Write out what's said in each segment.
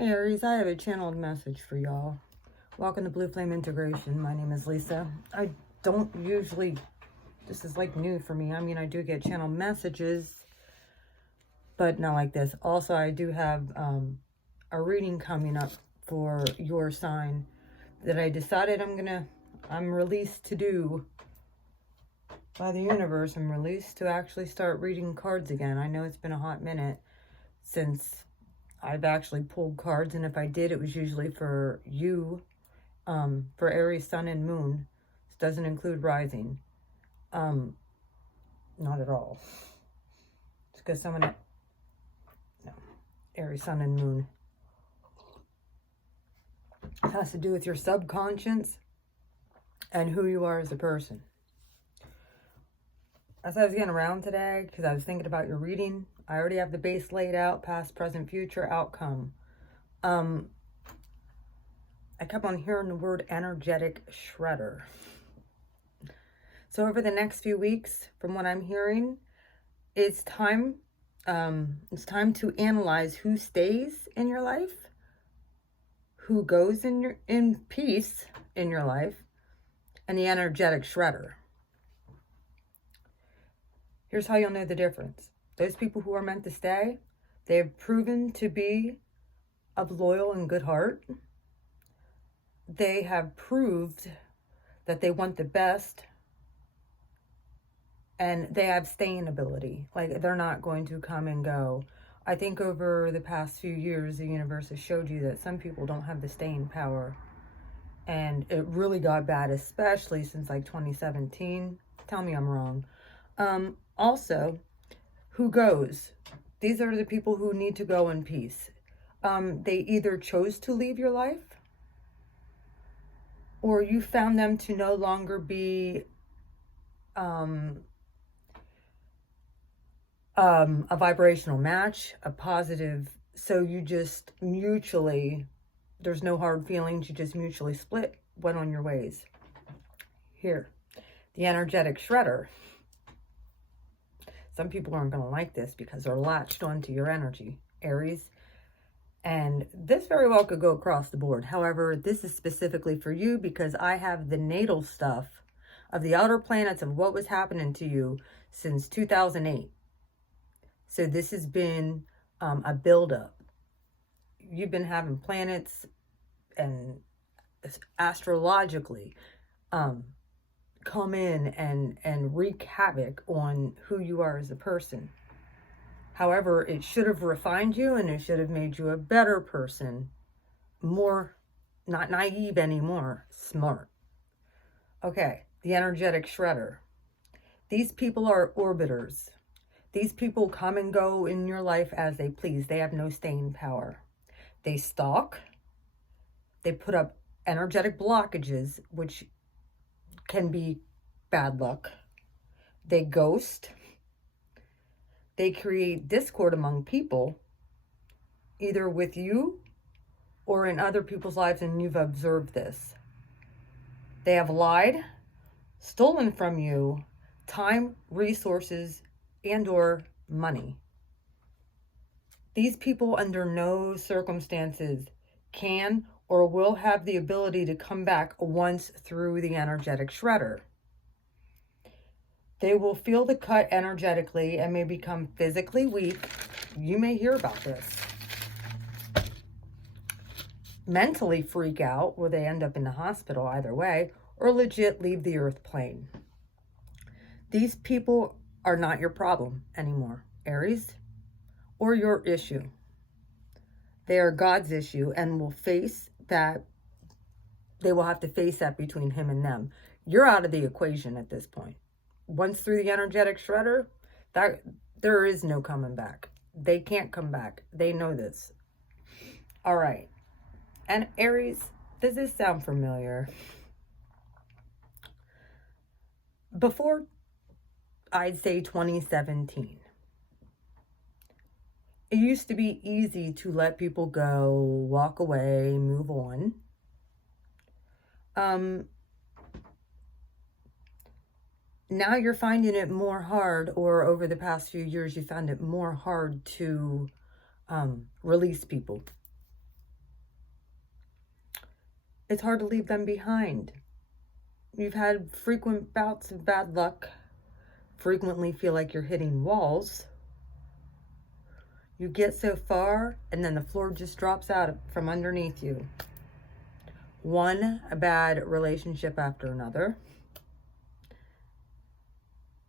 Hi Aries, I have a channeled message for y'all. Welcome to Blue Flame Integration. My name is Lisa. I don't usually, this is like new for me. I mean, I do get channeled messages, but not like this. Also, I do have a reading coming up for your sign that I decided I'm released to do by the universe. I'm released to actually start reading cards again. I know it's been a hot minute since I've actually pulled cards, and if I did, it was usually for you, for Aries, Sun, and Moon. This doesn't include Rising. Not at all. It's because no, Aries, Sun, and Moon. It has to do with your subconscious and who you are as a person. As I was getting around today, because I was thinking about your reading, I already have the base laid out, past, present, future, outcome. I kept on hearing the word energetic shredder. So over the next few weeks, from what I'm hearing, it's time to analyze who stays in your life, who goes in peace in your life, and the energetic shredder. Here's how you'll know the difference. Those people who are meant to stay, they have proven to be of loyal and good heart. They have proved that they want the best, and they have staying ability. Like, they're not going to come and go. I think over the past few years, the universe has showed you that some people don't have the staying power. And it really got bad, especially since like 2017. Tell me I'm wrong. Also, who goes? These are the people who need to go in peace. They either chose to leave your life, or you found them to no longer be a vibrational match, a positive. So you just mutually, there's no hard feelings. You just mutually split, went on your ways. Here, the energetic shredder. Some people aren't going to like this because they're latched onto your energy, Aries. And this very well could go across the board. However, this is specifically for you because I have the natal stuff of the outer planets of what was happening to you since 2008. So this has been a buildup. You've been having planets and astrologically come in and wreak havoc on who you are as a person. However, it should have refined you, and it should have made you a better person, more, not naive anymore, smart. Okay, the energetic shredder. These people are orbiters. These people come and go in your life as they please. They have no staying power. They stalk. They put up energetic blockages, which can be bad luck. They ghost. They create discord among people, either with you or in other people's lives, and you've observed this. They have lied, stolen from you time, resources, and or money. These people under no circumstances can or will have the ability to come back once through the energetic shredder. They will feel the cut energetically and may become physically weak. You may hear about this. Mentally freak out, where they end up in the hospital either way, or legit leave the earth plane. These people are not your problem anymore, Aries, or your issue. They are God's issue and will face that. They will have to face that between him and them. You're out of the equation at this point. Once through the energetic shredder, that there is no coming back. They can't come back. They know this. All right. And Aries, does this sound familiar? Before, I'd say 2017, it used to be easy to let people go, walk away, move on. Now you're finding it more hard, or over the past few years, you found it more hard to release people. It's hard to leave them behind. You've had frequent bouts of bad luck, frequently feel like you're hitting walls. You get so far, and then the floor just drops out from underneath you. One bad relationship after another.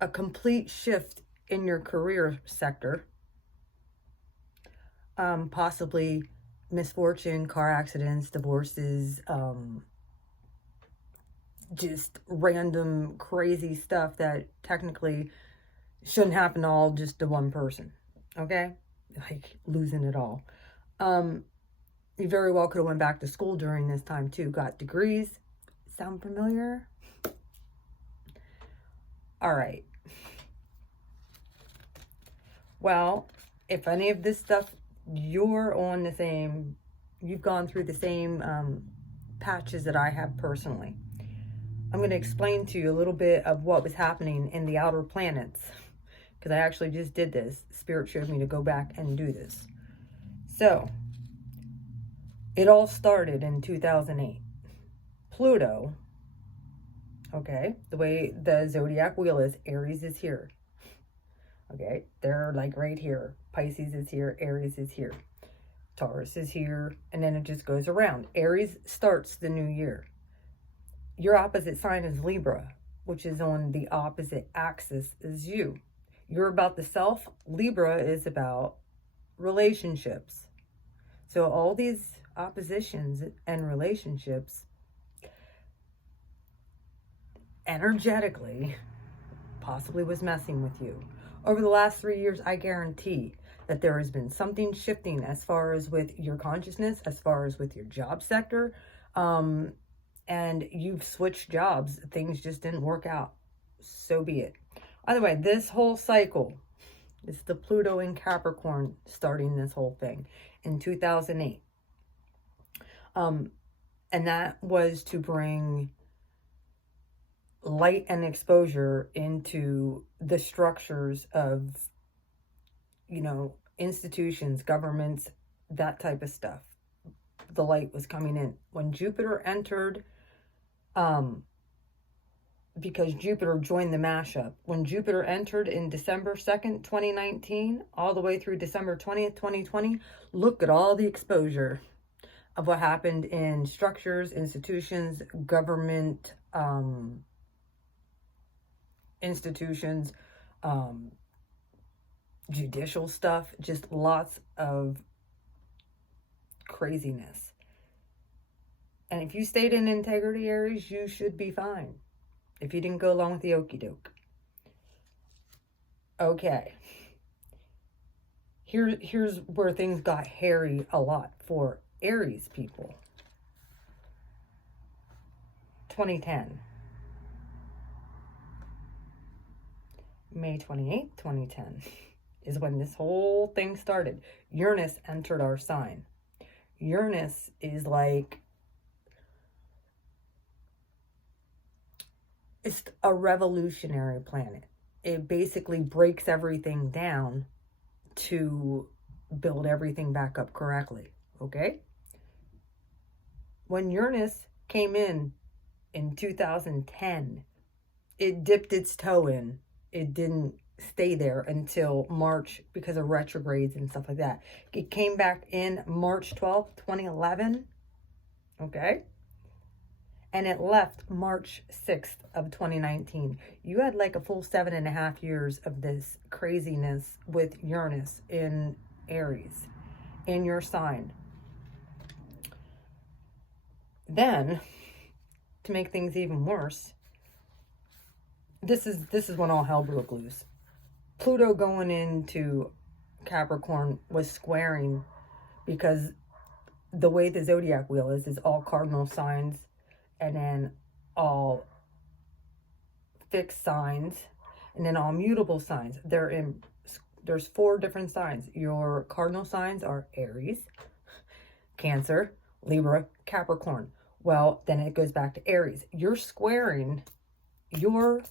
A complete shift in your career sector. Possibly misfortune, car accidents, divorces, just random crazy stuff that technically shouldn't happen all just to one person. Okay? Like losing it all. You very well could have went back to school during this time too. Got degrees. Sound familiar? All right. Well, if any of this stuff, you're on the same, you've gone through the same patches that I have personally. I'm going to explain to you a little bit of what was happening in the outer planets, because I actually just did this. Spirit showed me to go back and do this. So, it all started in 2008. Pluto, okay, the way the zodiac wheel is, Aries is here. Okay, they're like right here. Pisces is here, Aries is here. Taurus is here, and then it just goes around. Aries starts the new year. Your opposite sign is Libra, which is on the opposite axis as you. You're about the self. Libra is about relationships. So all these oppositions and relationships, energetically, possibly was messing with you. Over the last 3 years, I guarantee that there has been something shifting as far as with your consciousness, as far as with your job sector, and you've switched jobs. Things just didn't work out. So be it. By the way, this whole cycle is the Pluto in Capricorn starting this whole thing in 2008. And that was to bring light and exposure into the structures of, you know, institutions, governments, that type of stuff. The light was coming in. When Jupiter entered, because Jupiter joined the mashup. When Jupiter entered in December 2nd, 2019, all the way through December 20th, 2020, look at all the exposure of what happened in structures, institutions, government, institutions, judicial stuff, just lots of craziness. And if you stayed in integrity, Aries, you should be fine. If you didn't go along with the okie doke. Okay. Here's where things got hairy a lot for Aries people. 2010. May 28th, 2010 is when this whole thing started. Uranus entered our sign. Uranus is like, it's a revolutionary planet. It basically breaks everything down to build everything back up correctly. Okay? When Uranus came in 2010, it dipped its toe in. It didn't stay there until March because of retrogrades and stuff like that. It came back in March 12th, 2011. Okay? And it left March 6th of 2019. You had like a full 7.5 years of this craziness with Uranus in Aries, in your sign. Then, to make things even worse, this is when all hell broke loose. Pluto going into Capricorn was squaring, because the way the zodiac wheel is all cardinal signs, and then all fixed signs, and then all mutable signs. There's 4 different signs. Your cardinal signs are Aries, Cancer, Libra, Capricorn. Well, then it goes back to Aries. You're squaring your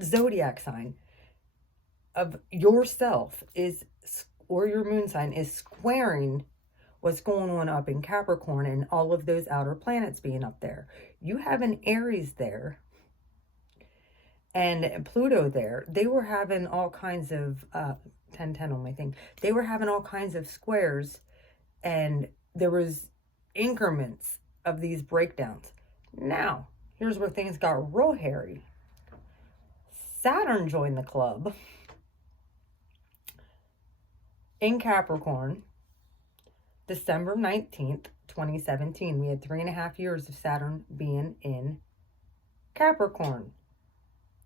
zodiac sign of yourself or your moon sign is squaring what's going on up in Capricorn and all of those outer planets being up there. You have an Aries there and Pluto there. They were having all kinds of 10 on my thing. They were having all kinds of squares, and there was increments of these breakdowns. Now, here's where things got real hairy. Saturn joined the club in Capricorn, December 19th, 2017. We had 3.5 years of Saturn being in Capricorn.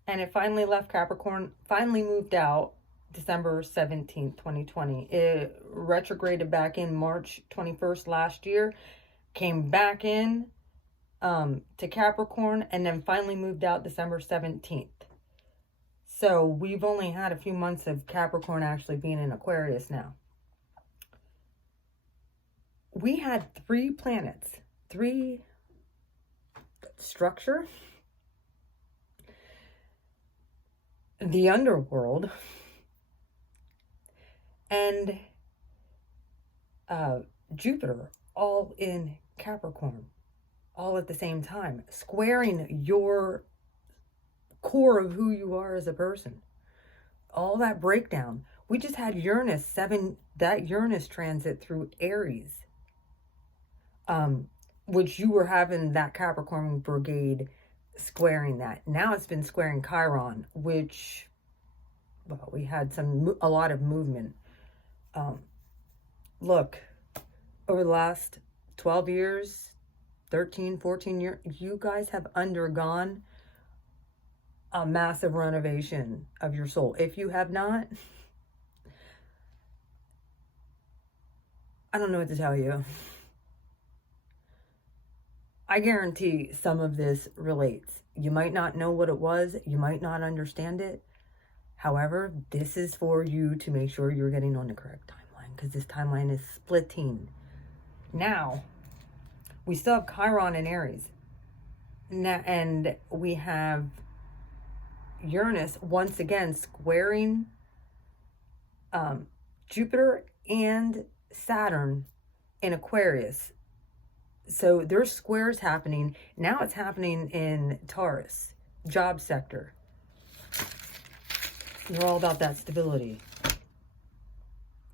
And it finally left Capricorn, finally moved out December 17th, 2020. It retrograded back in March 21st last year, came back in to Capricorn, and then finally moved out December 17th. So we've only had a few months of Capricorn actually being in Aquarius now. We had 3 planets, 3 structure, the underworld, and Jupiter, all in Capricorn, all at the same time, squaring your core of who you are as a person. All that breakdown. We just had Uranus, that Uranus transit through Aries, which you were having that Capricorn brigade squaring that. Now it's been squaring Chiron, which, well, we had a lot of movement. Look, over the last 12 years, 13, 14 years, you guys have undergone a massive renovation of your soul. If you have not, I don't know what to tell you. I guarantee some of this relates. You might not know what it was. You might not understand it. However, this is for you to make sure you're getting on the correct timeline, because this timeline is splitting. Now, we still have Chiron and Aries. Now, and we have Uranus once again squaring Jupiter and Saturn in Aquarius. So there's squares happening. Now it's happening in Taurus, job sector. We're all about that stability.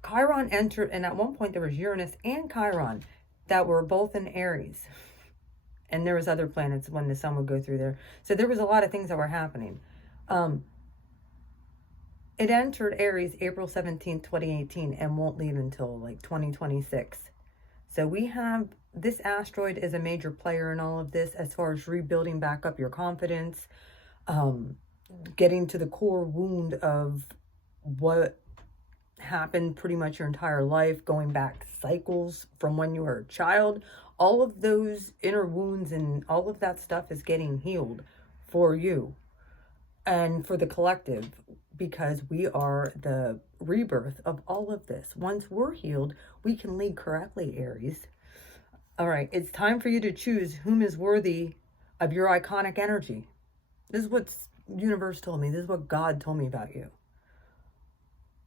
Chiron entered, and at one point there was Uranus and Chiron that were both in Aries. And there was other planets when the sun would go through there. So there was a lot of things that were happening. It entered Aries April 17th, 2018, and won't leave until like 2026. So we have, this asteroid is a major player in all of this as far as rebuilding back up your confidence, getting to the core wound of what happened pretty much your entire life, going back cycles from when you were a child. All of those inner wounds and all of that stuff is getting healed for you and for the collective, because we are the rebirth of all of this. Once we're healed, we can lead correctly, Aries. All right, it's time for you to choose whom is worthy of your iconic energy. This is what universe told me. This is what God told me about you.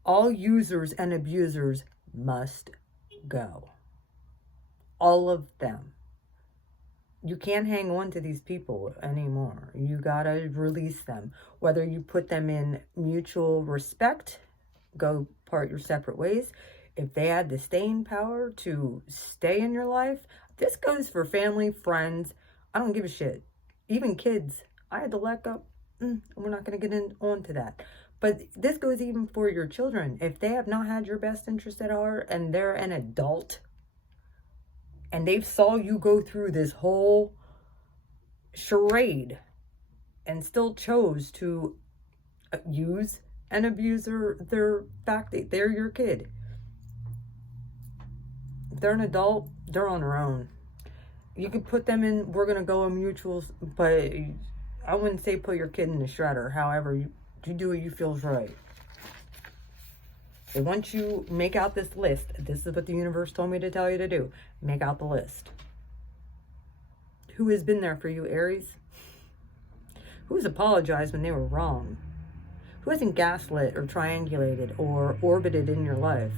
All users and abusers must go. All of them. You can't hang on to these people anymore. You gotta release them. Whether you put them in mutual respect, go part your separate ways. If they had the staying power to stay in your life, this goes for family, friends. I don't give a shit. Even kids. I had to let go. We're not going to get on to that. But this goes even for your children. If they have not had your best interest at heart and they're an adult and they've saw you go through this whole charade and still chose to use and abuse their fact that they're your kid. If they're an adult, they're on their own. You could put them in, we're going to go in mutuals, but I wouldn't say put your kid in the shredder. However, you do what you feel is right. So once you make out this list, this is what the universe told me to tell you to do. Make out the list. Who has been there for you, Aries? Who has apologized when they were wrong? Who hasn't gaslit or triangulated or orbited in your life?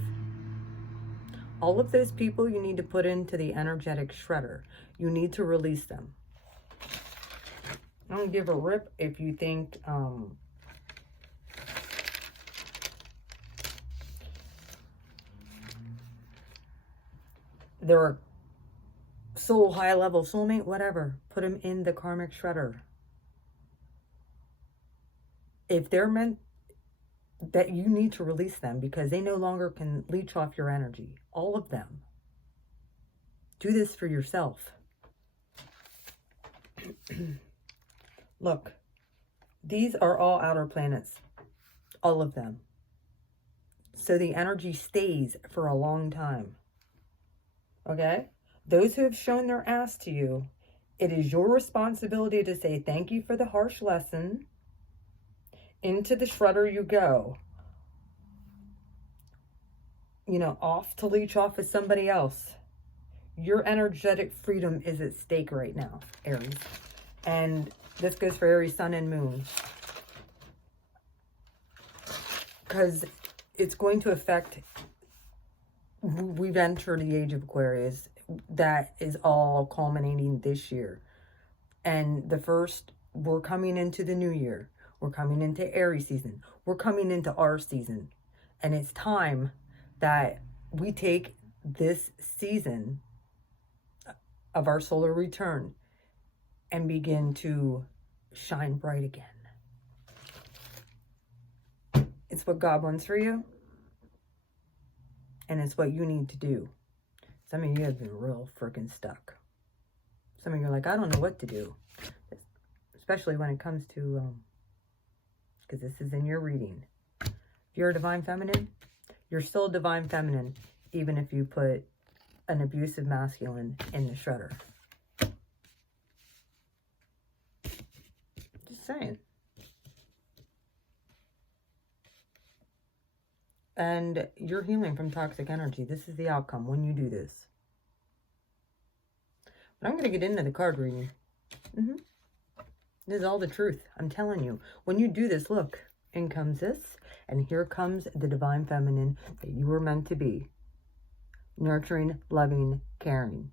All of those people you need to put into the energetic shredder. You need to release them. I don't give a rip if you think they're a soul, high level soulmate, whatever. Put them in the karmic shredder. If they're meant, that you need to release them because they no longer can leech off your energy. All of them. Do this for yourself. Look, these are all outer planets. All of them. So the energy stays for a long time. Okay? Those who have shown their ass to you, it is your responsibility to say thank you for the harsh lesson. Into the shredder you go. You know, off to leech off with somebody else. Your energetic freedom is at stake right now, Aries. And this goes for Aries, Sun, and Moon. Because it's going to affect... We've entered the age of Aquarius. That is all culminating this year. And the first, we're coming into the new year. We're coming into Aries season. We're coming into our season. And it's time that we take this season of our solar return and begin to shine bright again. It's what God wants for you. And it's what you need to do. Some of you have been real freaking stuck. Some of you are like, I don't know what to do. Especially when it comes to... because this is in your reading. If you're a divine feminine, you're still a divine feminine, even if you put an abusive masculine in the shredder. Just saying. And you're healing from toxic energy. This is the outcome when you do this. But I'm going to get into the card reading. This is all the truth. I'm telling you. When you do this, look, in comes this. And here comes the divine feminine that you were meant to be. Nurturing, loving, caring.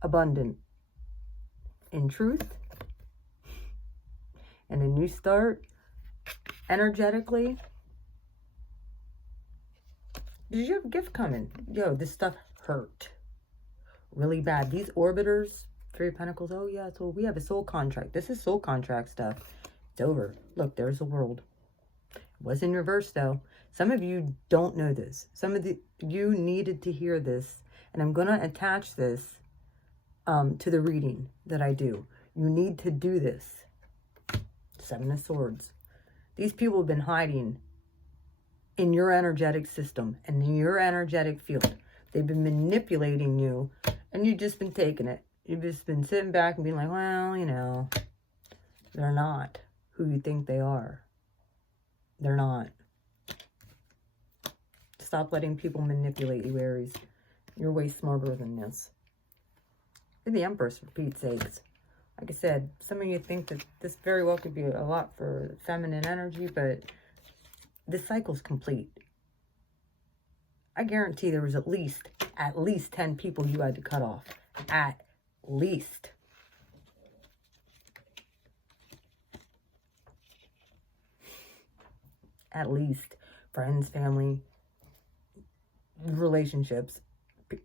Abundant. In truth. And a new start. Energetically. Did you have a gift coming? Yo, this stuff hurt. Really bad. These orbiters, 3 of Pentacles. Oh, yeah, so we have a soul contract. This is soul contract stuff. It's over. Look, there's the world. It was in reverse, though. Some of you don't know this. Some of you needed to hear this. And I'm going to attach this to the reading that I do. You need to do this. 7 of Swords. These people have been hiding in your energetic system and in your energetic field. They've been manipulating you, and you've just been taking it. You've just been sitting back and being like, well, you know, they're not who you think they are. They're not. Stop letting people manipulate you, Aries. You're way smarter than this. You're the Empress, for Pete's sakes. Like I said, some of you think that this very well could be a lot for feminine energy, but this cycle's complete. I guarantee there was at least 10 people you had to cut off. At least. At least. Friends, family, relationships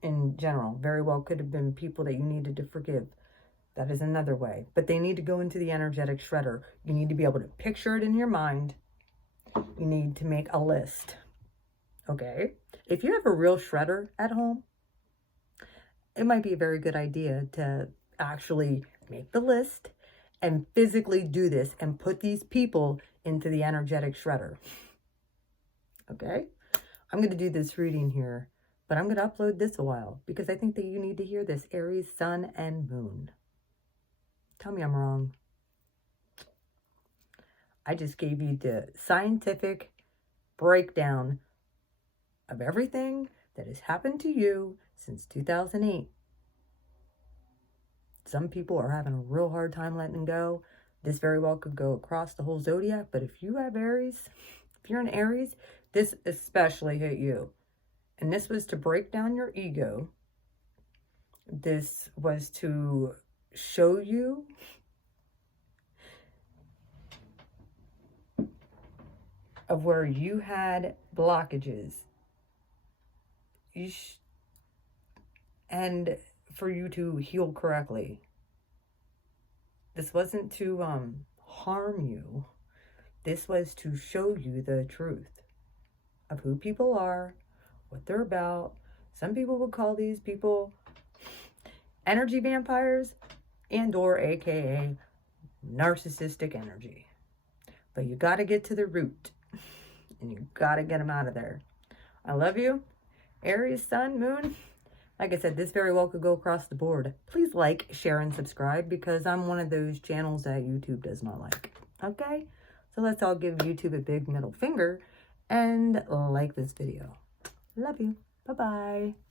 in general. Very well could have been people that you needed to forgive. That is another way. But they need to go into the energetic shredder. You need to be able to picture it in your mind. You need to make a list. Okay? If you have a real shredder at home, it might be a very good idea to actually make the list and physically do this and put these people into the energetic shredder. Okay? I'm going to do this reading here, but I'm going to upload this a while because I think that you need to hear this. Aries, Sun, and Moon. Tell me I'm wrong. I just gave you the scientific breakdown of everything that has happened to you since 2008. Some people are having a real hard time letting go. This very well could go across the whole zodiac, but if you have Aries, if you're an Aries, this especially hit you. And this was to break down your ego. This was to show you of where you had blockages. And for you to heal correctly. This wasn't to harm you. This was to show you the truth of who people are, what they're about. Some people would call these people energy vampires and or aka narcissistic energy. But you got to get to the root and you got to get them out of there. I love you. Aries, Sun, Moon. Like I said, this very well could go across the board. Please like, share, and subscribe because I'm one of those channels that YouTube does not like. Okay? So let's all give YouTube a big middle finger and like this video. Love you. Bye-bye.